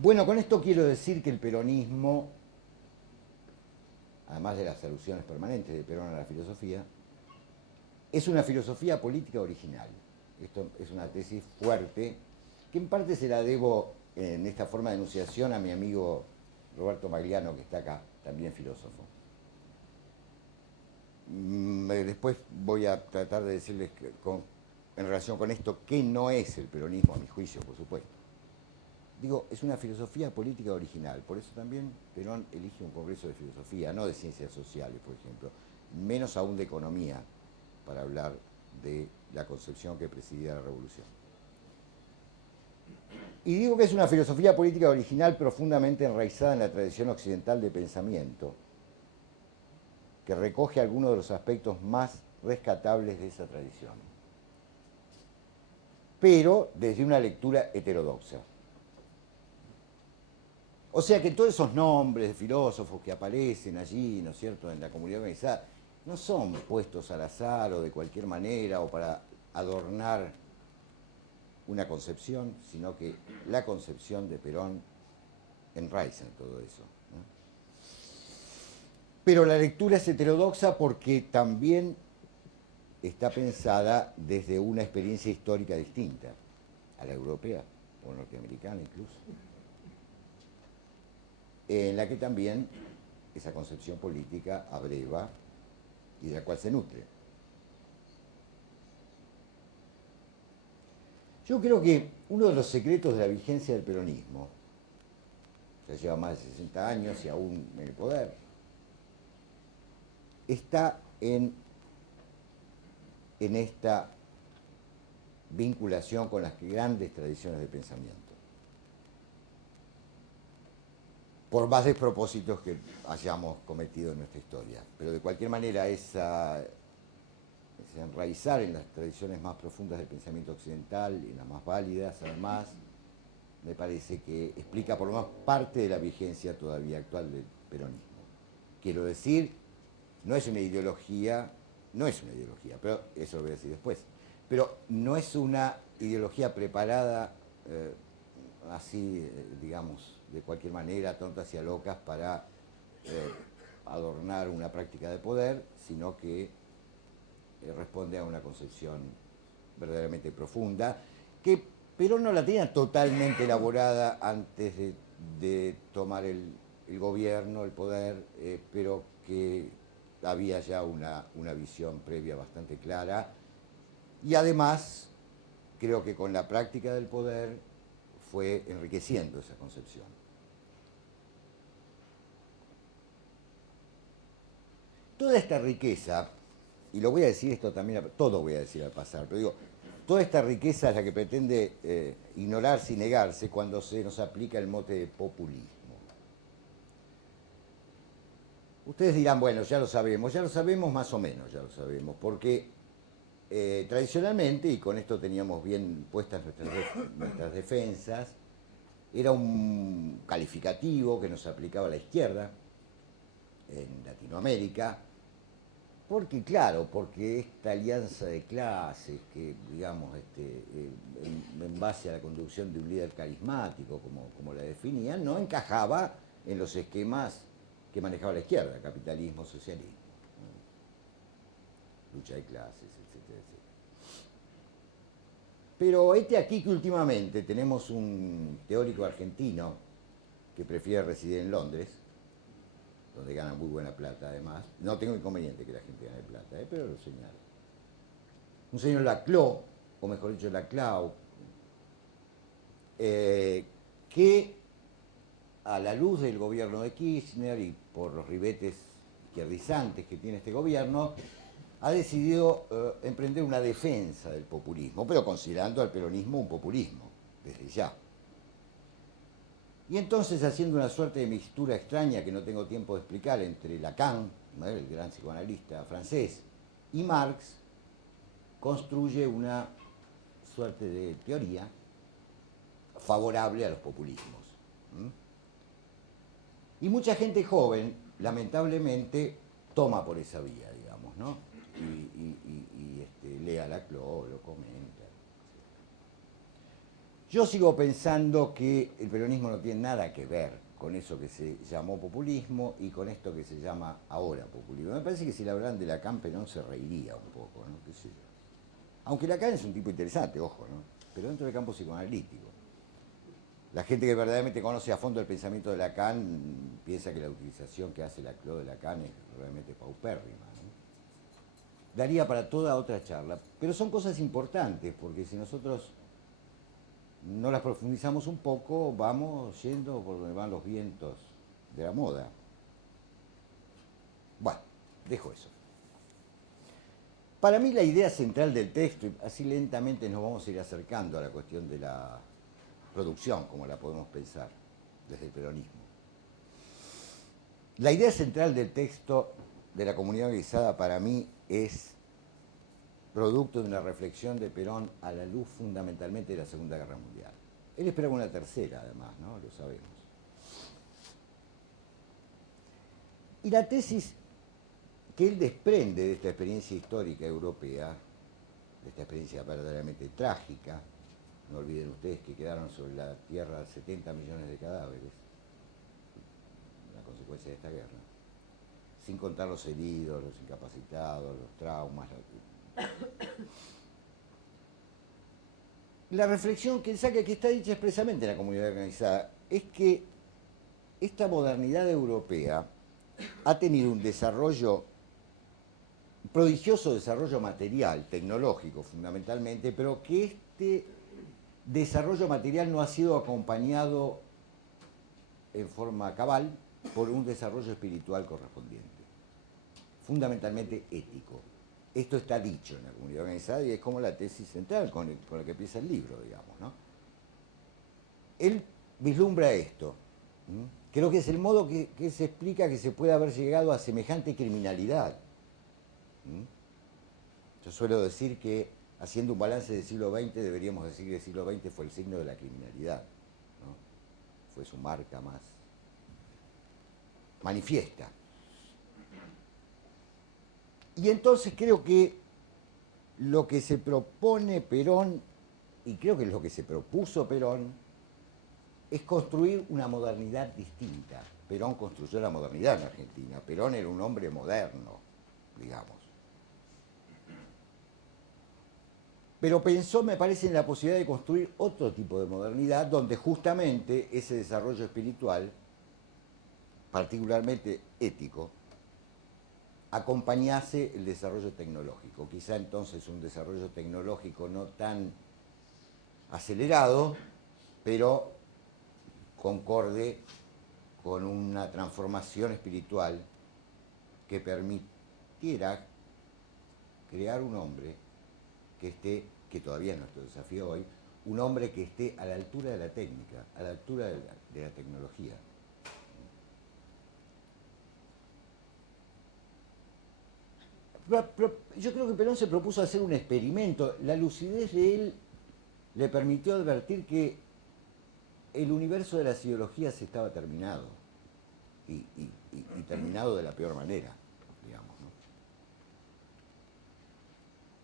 Bueno, con esto quiero decir que el peronismo, además de las alusiones permanentes de Perón a la filosofía, es una filosofía política original. Esto es una tesis fuerte, que en parte se la debo en esta forma de enunciación a mi amigo Roberto Magliano, que está acá, también filósofo. Después voy a tratar de decirles en relación con esto qué no es el peronismo, a mi juicio, por supuesto. Digo, es una filosofía política original, por eso también Perón elige un congreso de filosofía, no de ciencias sociales, por ejemplo, menos aún de economía, para hablar de la concepción que presidía la revolución. Y digo que es una filosofía política original profundamente enraizada en la tradición occidental de pensamiento, que recoge algunos de los aspectos más rescatables de esa tradición, pero desde una lectura heterodoxa. O sea que todos esos nombres de filósofos que aparecen allí, ¿no es cierto?, en la comunidad organizada, no son puestos al azar o de cualquier manera o para adornar una concepción, sino que la concepción de Perón enraiza en todo eso, ¿no? Pero la lectura es heterodoxa porque también está pensada desde una experiencia histórica distinta a la europea o norteamericana incluso, en la que también esa concepción política abreva y de la cual se nutre. Yo creo que uno de los secretos de la vigencia del peronismo, ya lleva más de 60 años y aún en el poder, está en esta vinculación con las grandes tradiciones de pensamiento. Por más despropósitos que hayamos cometido en nuestra historia. Pero de cualquier manera, ese enraizar en las tradiciones más profundas del pensamiento occidental y las más válidas, además, me parece que explica por lo menos parte de la vigencia todavía actual del peronismo. Quiero decir, no es una ideología, pero eso lo voy a decir después, pero no es una ideología preparada así, digamos, de cualquier manera, tontas y a locas para adornar una práctica de poder, sino que responde a una concepción verdaderamente profunda, que Perón no la tenía totalmente elaborada antes de tomar el gobierno, el poder, pero que había ya una visión previa bastante clara. Y además, creo que con la práctica del poder fue enriqueciendo esa concepción. Toda esta riqueza, y lo voy a decir esto también, todo voy a decir al pasar, pero digo, toda esta riqueza es la que pretende ignorarse y negarse cuando se nos aplica el mote de populismo. Ustedes dirán, bueno, ya lo sabemos más o menos, ya lo sabemos, porque tradicionalmente, y con esto teníamos bien puestas nuestras defensas, era un calificativo que nos aplicaba la izquierda en Latinoamérica, porque claro, porque esta alianza de clases que, digamos, en base a la conducción de un líder carismático, como la definían, no encajaba en los esquemas que manejaba la izquierda, capitalismo, socialismo, lucha de clases, etcétera, etcétera. Pero aquí que últimamente tenemos un teórico argentino que prefiere residir en Londres, donde ganan muy buena plata además. No tengo inconveniente que la gente gane plata, pero lo señalo. Un señor Laclau, o mejor dicho Laclau, que a la luz del gobierno de Kirchner y por los ribetes izquierdizantes que tiene este gobierno, ha decidido emprender una defensa del populismo, pero considerando al peronismo un populismo, desde ya. Y entonces, haciendo una suerte de mixtura extraña que no tengo tiempo de explicar entre Lacan, el gran psicoanalista francés, y Marx, construye una suerte de teoría favorable a los populismos. Y mucha gente joven, lamentablemente, toma por esa vía, digamos, ¿no? Y lee a Laclau, lo comenta. Yo sigo pensando que el peronismo no tiene nada que ver con eso que se llamó populismo y con esto que se llama ahora populismo. Me parece que si le hablan de Lacan, Perón se reiría un poco, ¿no? ¿Qué sé yo? Aunque Lacan es un tipo interesante, ojo, ¿no? Pero dentro del campo psicoanalítico. La gente que verdaderamente conoce a fondo el pensamiento de Lacan piensa que la utilización que hace la Claude de Lacan es realmente paupérrima, ¿no? Daría para toda otra charla, pero son cosas importantes, porque si nosotros no las profundizamos un poco, vamos yendo por donde van los vientos de la moda. Bueno, dejo eso. Para mí la idea central del texto, y así lentamente nos vamos a ir acercando a la cuestión de la producción, como la podemos pensar desde el peronismo. La idea central del texto de la comunidad organizada para mí es producto de una reflexión de Perón a la luz fundamentalmente de la Segunda Guerra Mundial. Él esperaba una tercera, además, ¿no? Lo sabemos. Y la tesis que él desprende de esta experiencia histórica europea, de esta experiencia verdaderamente trágica, no olviden ustedes que quedaron sobre la tierra 70 millones de cadáveres, la consecuencia de esta guerra, sin contar los heridos, los incapacitados, los traumas. La reflexión que él saca, que está dicha expresamente en la comunidad organizada, es que esta modernidad europea ha tenido un desarrollo, un prodigioso desarrollo material, tecnológico fundamentalmente, pero que este desarrollo material no ha sido acompañado en forma cabal por un desarrollo espiritual correspondiente, fundamentalmente ético. Esto está dicho en la comunidad organizada y es como la tesis central con la que empieza el libro, digamos, ¿no? Él vislumbra esto. Creo que es el modo que se explica que se puede haber llegado a semejante criminalidad. Yo suelo decir que, haciendo un balance del siglo XX, deberíamos decir que el siglo XX fue el signo de la criminalidad, ¿no? Fue su marca más manifiesta. Y entonces creo que lo que se propone Perón, y creo que es lo que se propuso Perón, es construir una modernidad distinta. Perón construyó la modernidad en Argentina. Perón era un hombre moderno, digamos. Pero pensó, me parece, en la posibilidad de construir otro tipo de modernidad donde justamente ese desarrollo espiritual, particularmente ético, acompañase el desarrollo tecnológico. Quizá entonces un desarrollo tecnológico no tan acelerado, pero concorde con una transformación espiritual que permitiera crear un hombre que esté, que todavía es nuestro desafío hoy, un hombre que esté a la altura de la técnica, a la altura de la tecnología. Pero yo creo que Perón se propuso hacer un experimento. La lucidez de él le permitió advertir que el universo de las ideologías estaba terminado, y terminado de la peor manera, digamos, ¿no?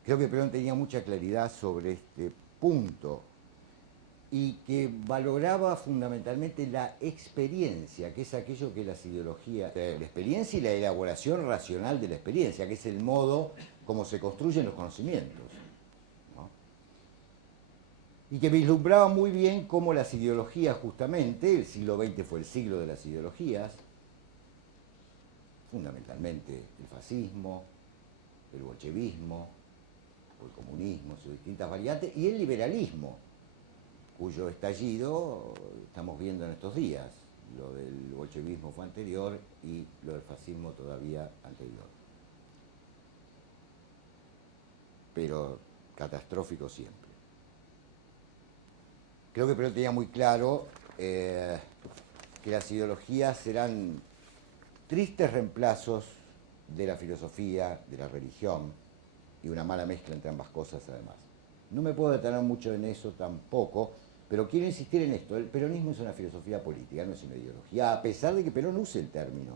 Creo que Perón tenía mucha claridad sobre este punto y que valoraba fundamentalmente la experiencia, que es aquello que las ideologías, la experiencia y la elaboración racional de la experiencia, que es el modo como se construyen los conocimientos, ¿no? Y que vislumbraba muy bien cómo las ideologías, justamente, el siglo XX fue el siglo de las ideologías, fundamentalmente el fascismo, el bolchevismo, o el comunismo, sus distintas variantes, y el liberalismo, cuyo estallido estamos viendo en estos días. Lo del bolchevismo fue anterior y lo del fascismo todavía anterior. Pero catastrófico siempre. Creo que Perón tenía muy claro que las ideologías serán tristes reemplazos de la filosofía, de la religión, y una mala mezcla entre ambas cosas además. No me puedo detener mucho en eso tampoco, pero quiero insistir en esto. El peronismo es una filosofía política, no es una ideología, a pesar de que Perón use el término.